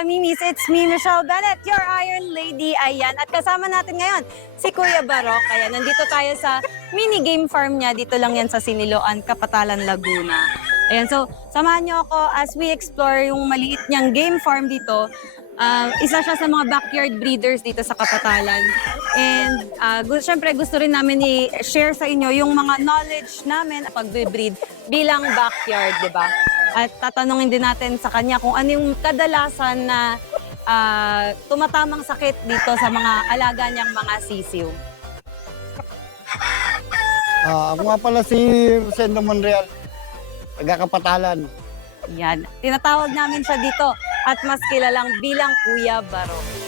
kamimis? It's me, Michelle Bennett, your Iron Lady. Ayan, at kasama natin ngayon si Kuya Barok. Ayan, nandito tayo sa mini game farm niya. Dito lang yan sa Siniloan, Kapatalan, Laguna. Ayan, so samahan niyo ako as we explore yung maliit niyang game farm dito. Ah, isa siya sa mga backyard breeders dito sa Kapatalan. And uh, gu- syempre gusto rin namin i-share sa inyo yung mga knowledge namin pag breed bilang backyard, di ba? At tatanungin din natin sa kanya kung ano yung kadalasan na ah, tumatamang sakit dito sa mga alaga niyang mga sisiw. Ah, ako nga pala si Rosendo Monreal, taga-kapatalan. Yan. Tinatawag namin siya dito at mas kilalang bilang Kuya Barok.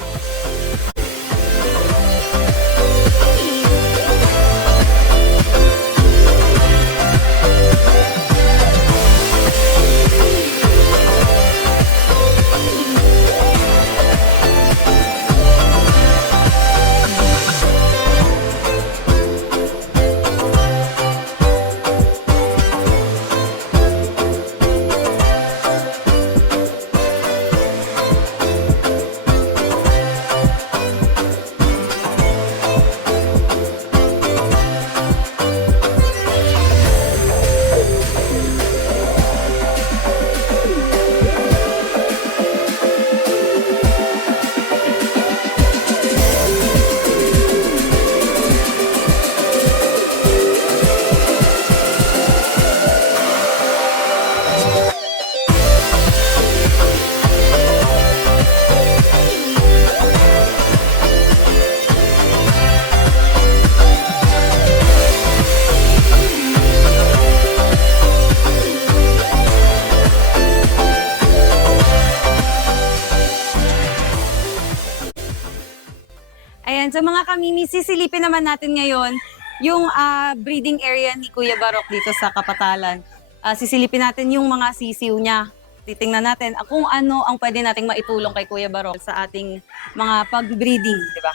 Mga kamimi, sisilipin naman natin ngayon yung ah, breeding area ni Kuya Barok dito sa Kapatalan. Ah, sisilipin natin yung mga sisiw niya. Titingnan natin kung ano ang pwede nating maitulong kay Kuya Barok sa ating mga pag-breeding, di ba?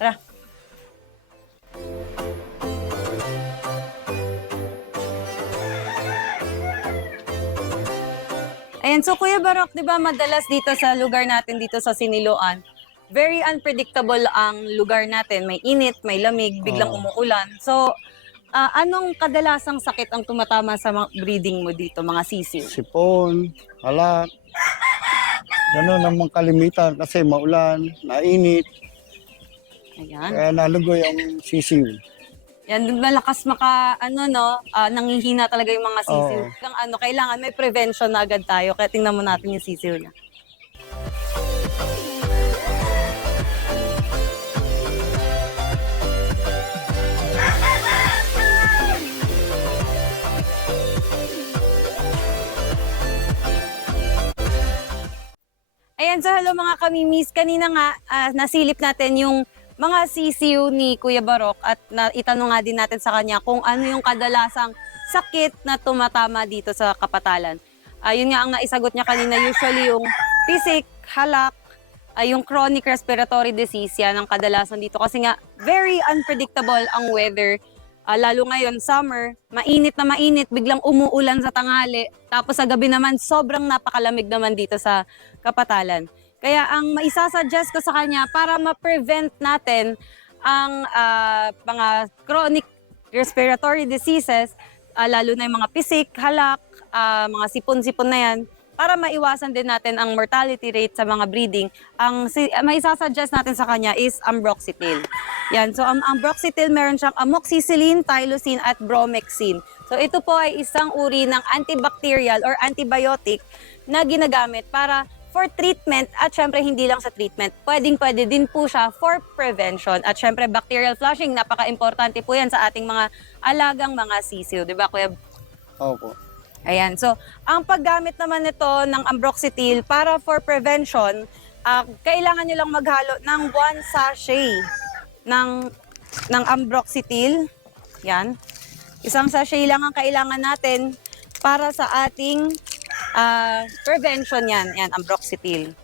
Tara. Ayan, so Kuya Barok, di ba madalas dito sa lugar natin dito sa Siniloan, very unpredictable ang lugar natin. May init, may lamig, biglang Oo. umuulan. So, ah, anong kadalasang sakit ang tumatama sa mga breeding mo dito, mga sisiw? Sipon, halat. Ganun ang mga kalimitan kasi maulan, nainit, Ayan. kaya nalugoy ang sisiw. Yan, malakas maka, ano no, ah, nangihina talaga yung mga sisiw. Oo. Kang ano, kailangan may prevention na agad tayo. Kaya tingnan mo natin yung sisiw niya. Ayan, hello mga kamimis. Kanina nga, ah, nasilip natin yung mga sisiw ni Kuya Barok at na, itanong nga din natin sa kanya kung ano yung kadalasang sakit na tumatama dito sa kapatalan. Ayun nga ang naisagot niya kanina, usually yung pisik, halak, ay yung chronic respiratory disease yan ang kadalasan dito kasi nga very unpredictable ang weather. Ah, lalo ngayon, summer, mainit na mainit, biglang umuulan sa tanghali. Tapos sa gabi naman, sobrang napakalamig naman dito sa kapatalan. Kaya ang maisasuggest ko sa kanya para ma-prevent natin ang ah, mga chronic respiratory diseases, ah, lalo na yung mga pisik, halak, ah, mga sipon-sipon na yan, para maiwasan din natin ang mortality rate sa mga breeding, ang si, uh, maisasuggest natin sa kanya is ambroxetil. Yan, so ang ambroxetil meron siyang amoxicillin, tylosin at bromexin. So ito po ay isang uri ng antibacterial or antibiotic na ginagamit para for treatment at syempre hindi lang sa treatment. Pwedeng pwede din po siya for prevention. At syempre bacterial flushing, napaka-importante po yan sa ating mga alagang mga sisiw. Di ba Kuya Opo. Ayan. So, ang paggamit naman nito ng ambroxetil para for prevention, ah, kailangan nyo lang maghalo ng one sachet ng, ng ambroxetil. Yan. Isang sachet lang ang kailangan natin para sa ating ah, prevention yan. Yan, ambroxetil.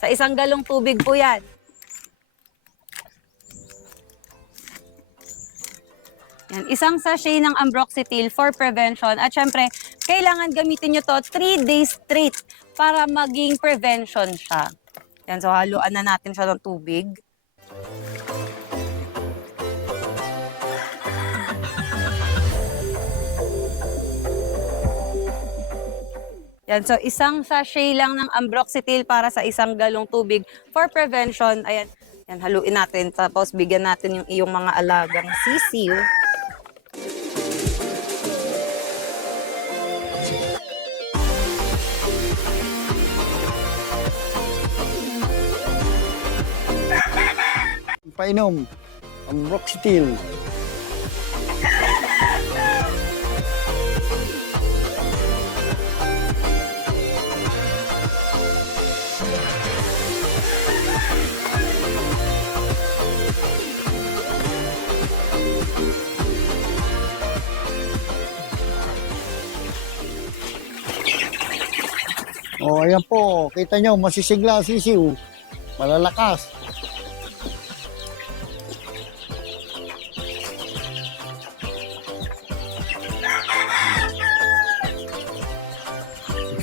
Sa isang galong tubig po yan. Yan, isang sachet ng ambroxetil for prevention. At syempre, kailangan gamitin nyo to 3 days straight para maging prevention siya. Yan, so haluan na natin siya ng tubig. Yan, so isang sachet lang ng ambroxetil para sa isang galong tubig for prevention. Ayan, yan, haluin natin. Tapos bigyan natin yung iyong mga alagang sisiw. Painom. Ang Broxetil. Oh, ayan po. Kita nyo, masisigla sisiw. Malalakas.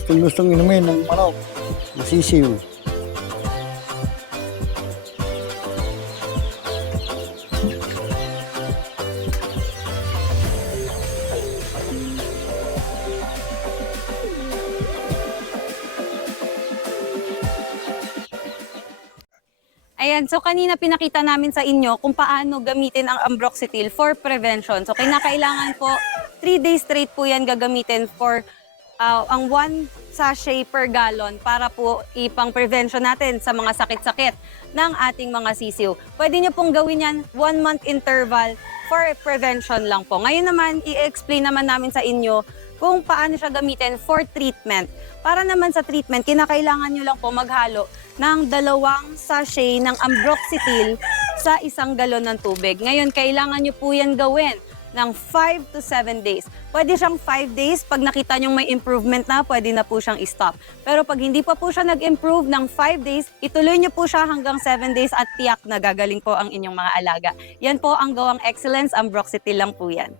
Gustong gustong inumin ng manok. Masisiw. Ayan, so kanina pinakita namin sa inyo kung paano gamitin ang ambroxetil for prevention. So kinakailangan po 3 days straight po yan gagamitin for ah, ang one sachet per gallon para po ipang prevention natin sa mga sakit-sakit ng ating mga sisiw. Pwede nyo pong gawin yan one month interval for prevention lang po. Ngayon naman, i-explain naman namin sa inyo kung paano siya gamitin for treatment. Para naman sa treatment, kinakailangan nyo lang po maghalo ng dalawang sachet ng ambroxetil sa isang galon ng tubig. Ngayon, kailangan nyo po yan gawin ng 5 to 7 days. Pwede siyang 5 days. Pag nakita nyo may improvement na, pwede na po siyang i-stop. Pero pag hindi pa po siya nag-improve ng 5 days, ituloy nyo po siya hanggang 7 days at tiyak na gagaling po ang inyong mga alaga. Yan po ang gawang excellence, ambroxetil lang po yan.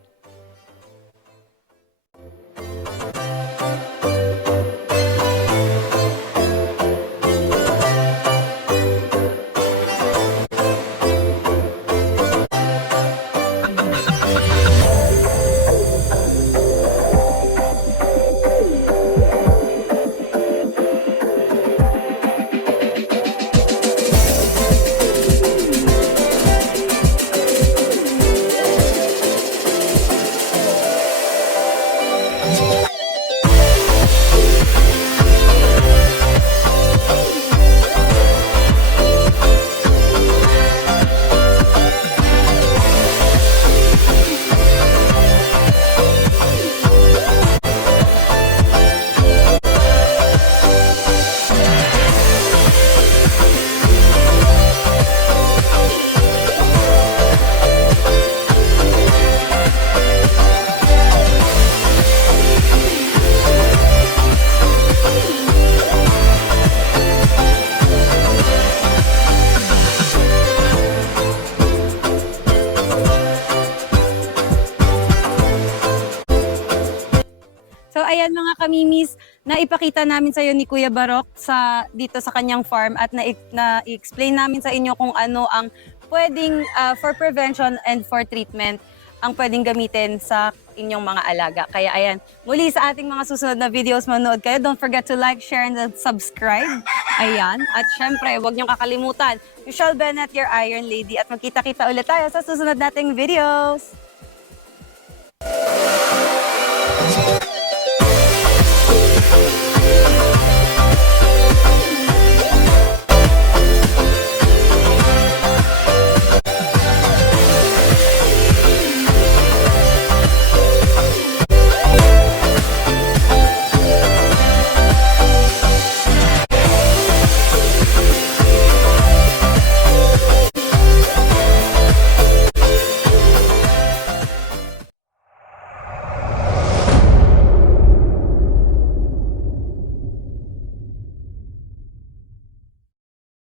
Mga kamimis, na ipakita namin sa iyo ni Kuya Barok sa dito sa kanyang farm at na, na explain namin sa inyo kung ano ang pwedeng ah, for prevention and for treatment ang pwedeng gamitin sa inyong mga alaga. Kaya ayan, muli sa ating mga susunod na videos manood kayo. Don't forget to like, share, and subscribe. Ayan. At syempre, huwag niyong kakalimutan, Michelle Bennett, your Iron Lady. At magkita-kita ulit tayo sa susunod nating videos.